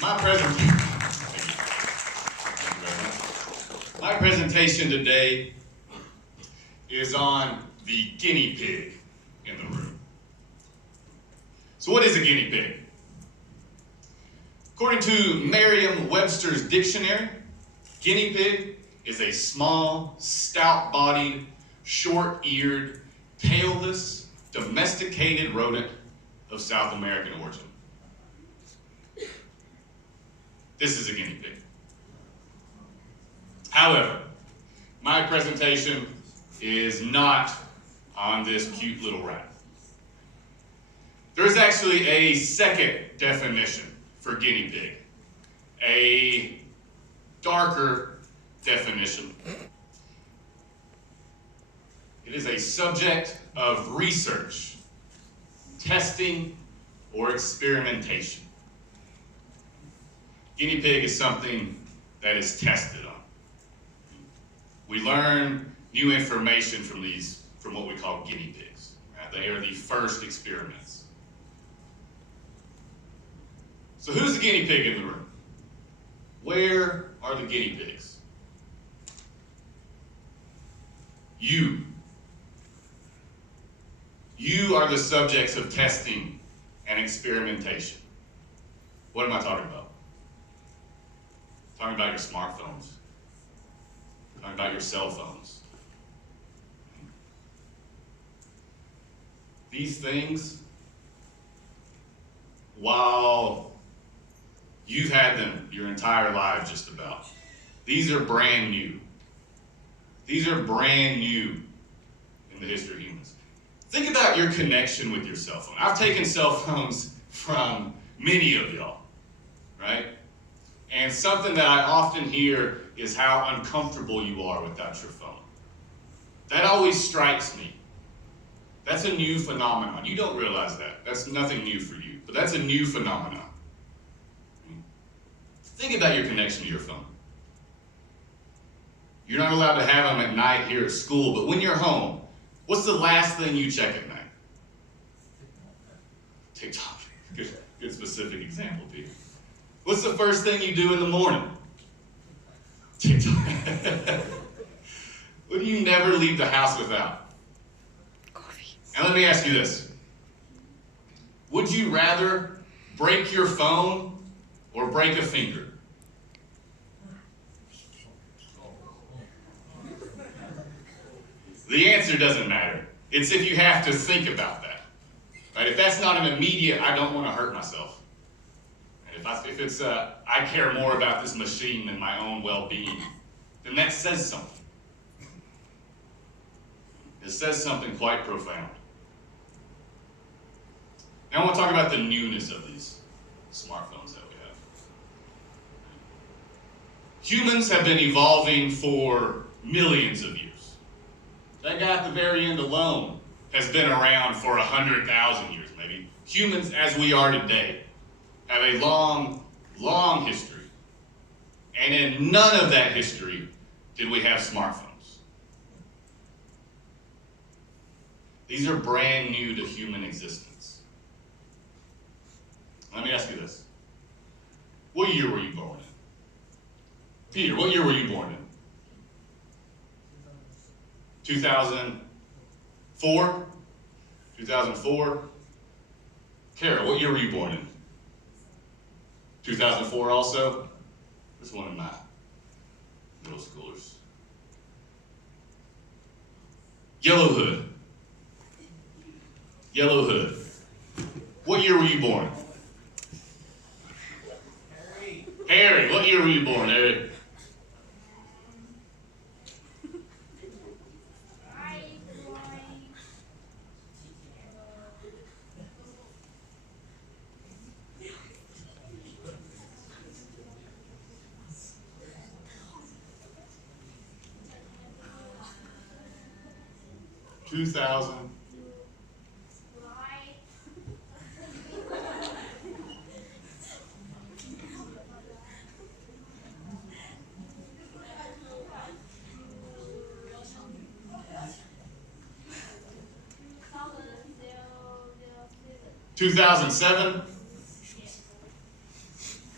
My presentation today is on the guinea pig in the room. So what is a guinea pig? According to Merriam-Webster's dictionary, guinea pig is a small, stout-bodied, short-eared, tailless, domesticated rodent of South American origin. This is a guinea pig. However, my presentation is not on this cute little rat. There is actually a second definition for guinea pig, a darker definition. It is a subject of research, testing, or experimentation. Guinea pig is something that is tested on. We learn new information from what we call guinea pigs. Right? They are the first experiments. So who's the guinea pig in the room? Where are the guinea pigs? You. You are the subjects of testing and experimentation. What am I talking about? Talking about your smartphones. Talking about your cell phones. These things, while you've had them your entire life just about, these are brand new. These are brand new in the history of humans. Think about your connection with your cell phone. I've taken cell phones from many of y'all, right? And something that I often hear is how uncomfortable you are without your phone. That always strikes me. That's a new phenomenon. You don't realize that. That's nothing new for you, but that's a new phenomenon. Think about your connection to your phone. You're not allowed to have them at night here at school, but when you're home, what's the last thing you check at night? TikTok. Good specific example, Peter. What's the first thing you do in the morning? TikTok. What do you never leave the house without? Coffee. And let me ask you this. Would you rather break your phone or break a finger? The answer doesn't matter. It's if you have to think about that. Right? If that's not an immediate, I don't want to hurt myself. If it's I care more about this machine than my own well-being, then that says something. It says something quite profound. Now I want to talk about the newness of these smartphones that we have. Humans have been evolving for millions of years. That guy at the very end alone has been around for 100,000 years, maybe. Humans, as we are today, have a long, long history. And in none of that history did we have smartphones. These are brand new to human existence. Let me ask you this. What year were you born in? Peter, what year were you born in? 2004? 2004? Kara, what year were you born in? 2004 also? This is one of my middle schoolers. Yellow Hood. Yellow Hood. What year were you born? Harry, what year were you born, Harry? $2007?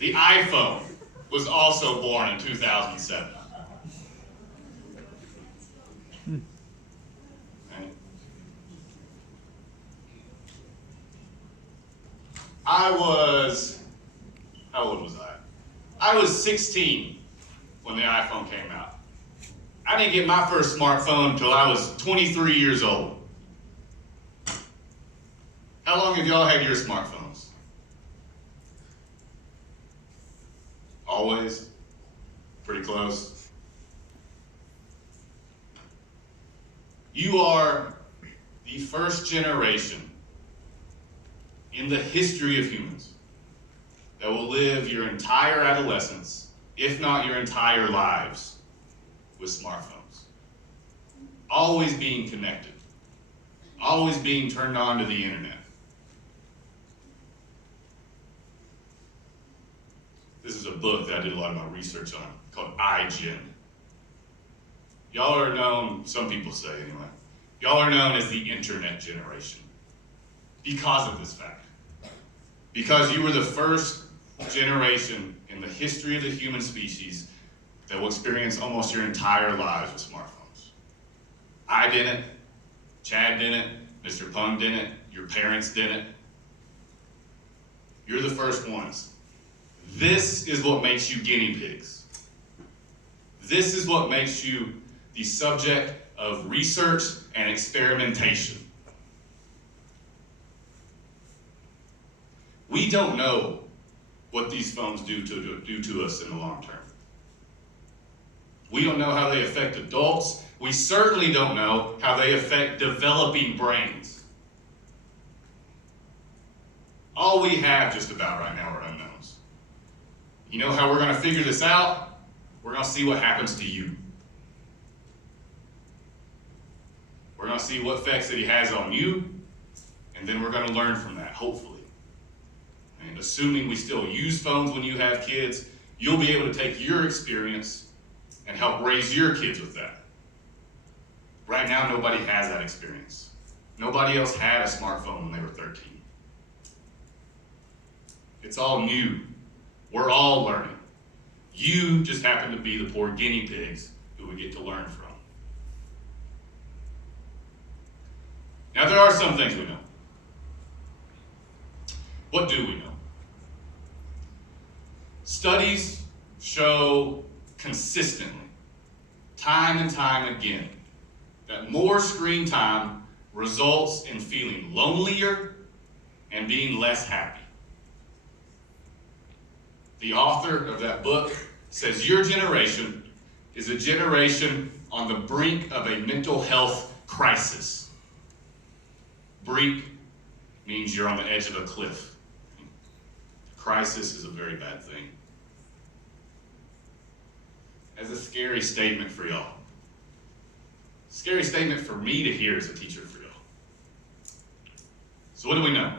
The iPhone was also born in 2007. Right? How old was I? I was 16 when the iPhone came out. I didn't get my first smartphone until I was 23 years old. How long have y'all had your smartphones? Always? Pretty close? You are the first generation in the history of humans that will live your entire adolescence, if not your entire lives, with smartphones. Always being connected. Always being turned on to the internet. This is a book that I did a lot of my research on, called iGen. Y'all are known, some people say anyway, y'all are known as the internet generation because of this fact. Because you were the first generation in the history of the human species that will experience almost your entire lives with smartphones. I didn't, Chad didn't, Mr. Pung didn't, your parents didn't. You're the first ones. This is what makes you guinea pigs. This is what makes you the subject of research and experimentation. We don't know what these phones do to us in the long term. We don't know how they affect adults. We certainly don't know how they affect developing brains. All we have just about right now are unknowns. You know how we're going to figure this out? We're going to see what happens to you. We're going to see what effects that he has on you, and then we're going to learn from that, hopefully. And assuming we still use phones when you have kids, you'll be able to take your experience and help raise your kids with that. Right now, nobody has that experience. Nobody else had a smartphone when they were 13. It's all new. We're all learning. You just happen to be the poor guinea pigs who we get to learn from. Now, there are some things we know. What do we know? Studies show consistently, time and time again, that more screen time results in feeling lonelier and being less happy. The author of that book says your generation is a generation on the brink of a mental health crisis. Brink means you're on the edge of a cliff. Crisis is a very bad thing. That's a scary statement for y'all. Scary statement for me to hear as a teacher for y'all. So what do we know?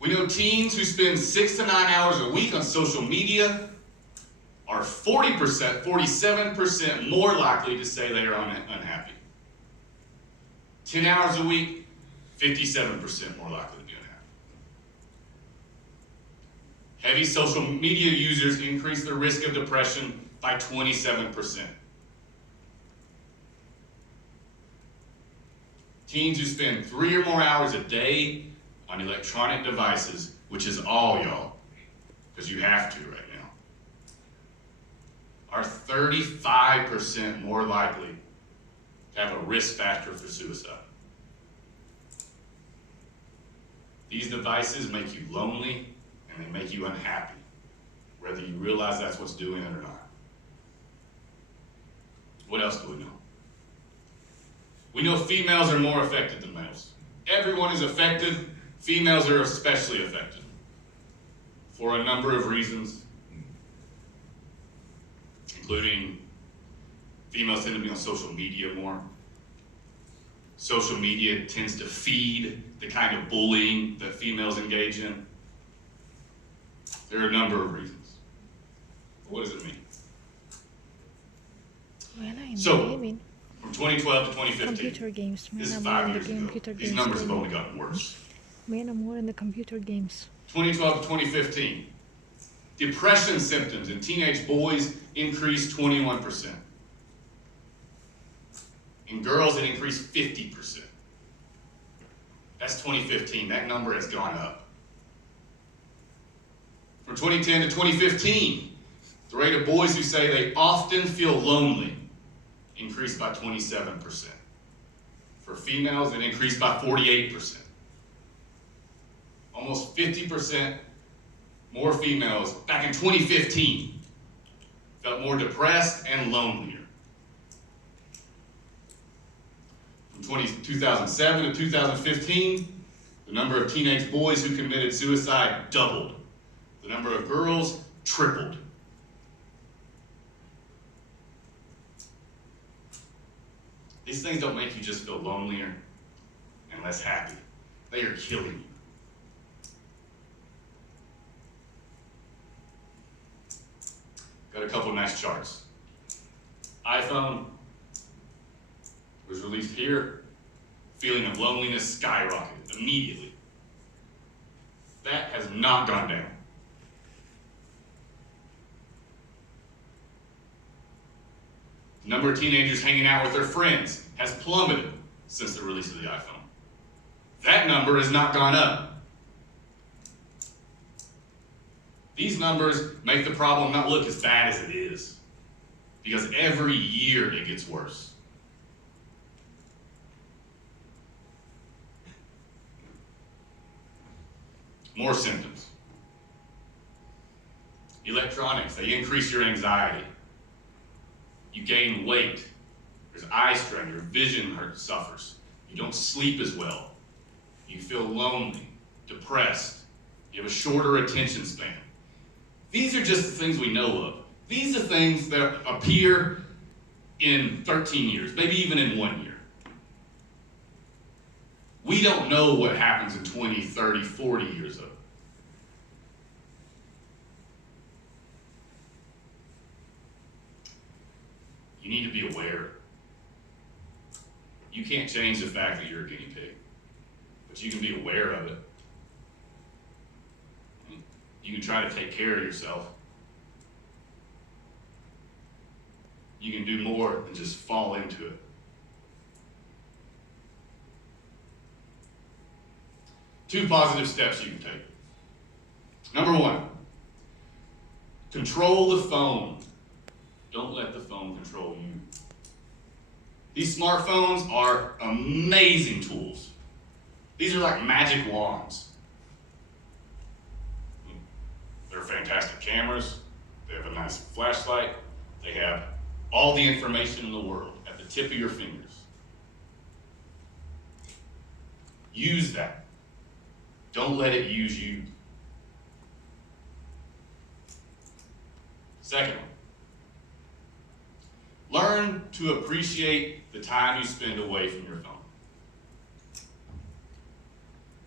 We know teens who spend 6 to 9 hours a week on social media are 40%, 47% more likely to say they are unhappy. 10 hours a week, 57% more likely to be unhappy. Heavy social media users increase the risk of depression by 27%. Teens who spend 3 or more hours a day on electronic devices, which is all y'all, because you have to right now, are 35% more likely to have a risk factor for suicide. These devices make you lonely and they make you unhappy, whether you realize that's what's doing it or not. What else do we know? We know females are more affected than males. Everyone is affected. Females are especially affected for a number of reasons, including females tend to be on social media more. Social media tends to feed the kind of bullying that females engage in. There are a number of reasons. But what does it mean? So, from 2012 to 2015, computer games, this is 5 years ago, these numbers have only gotten worse. Men are more in the computer games. 2012 to 2015. Depression symptoms in teenage boys increased 21%. In girls, it increased 50%. That's 2015. That number has gone up. From 2010 to 2015, the rate of boys who say they often feel lonely increased by 27%. For females, it increased by 48%. Almost 50% more females back in 2015 felt more depressed and lonelier. From 2007 to 2015, the number of teenage boys who committed suicide doubled. The number of girls tripled. These things don't make you just feel lonelier and less happy. They are killing you. Got a couple of nice charts. iPhone was released here. Feeling of loneliness skyrocketed immediately. That has not gone down. The number of teenagers hanging out with their friends has plummeted since the release of the iPhone. That number has not gone up. These numbers make the problem not look as bad as it is, because every year it gets worse. More symptoms. Electronics, they increase your anxiety. You gain weight. There's eye strain. Your vision suffers. You don't sleep as well. You feel lonely, depressed. You have a shorter attention span. These are just the things we know of. These are things that appear in 13 years, maybe even in 1 year. We don't know what happens in 20, 30, 40 years of it. You need to be aware. You can't change the fact that you're a guinea pig, but you can be aware of it. You can try to take care of yourself. You can do more than just fall into it. Two positive steps you can take. Number one, control the phone. Don't let the phone control you. These smartphones are amazing tools. These are like magic wands. They're fantastic cameras. They have a nice flashlight. They have all the information in the world at the tip of your fingers. Use that. Don't let it use you. Second one, learn to appreciate the time you spend away from your phone.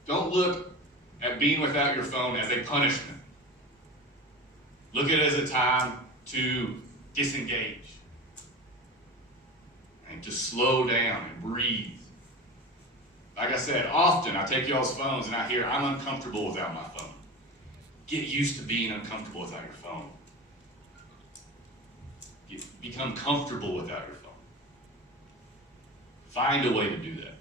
Don't look at being without your phone as a punishment. Look at it as a time to disengage and to slow down and breathe. Like I said, often I take y'all's phones and I hear, I'm uncomfortable without my phone. Get used to being uncomfortable without your phone. Become comfortable without your phone. Find a way to do that.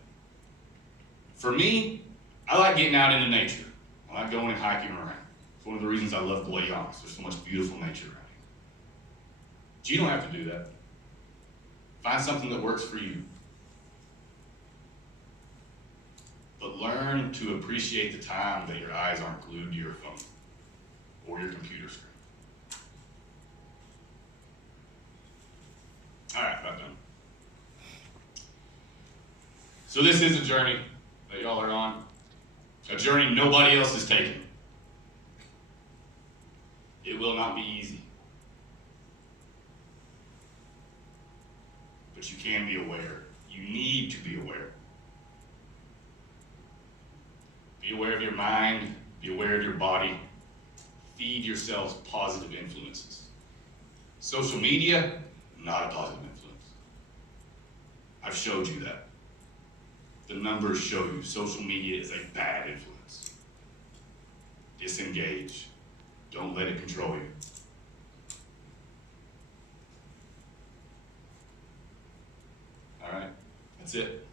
For me, I like getting out into nature. I like going and hiking around. It's one of the reasons I love Guinea. There's so much beautiful nature around here. But you don't have to do that. Find something that works for you. But learn to appreciate the time that your eyes aren't glued to your phone or your computer screen. All right, about done. So this is a journey that y'all are on, a journey nobody else is taking. It will not be easy. But you can be aware. You need to be aware. Be aware of your mind. Be aware of your body. Feed yourselves positive influences. Social media, not a positive influence. I've showed you that. The numbers show you social media is a bad influence. disengage. Don't let it control you. All right, that's it.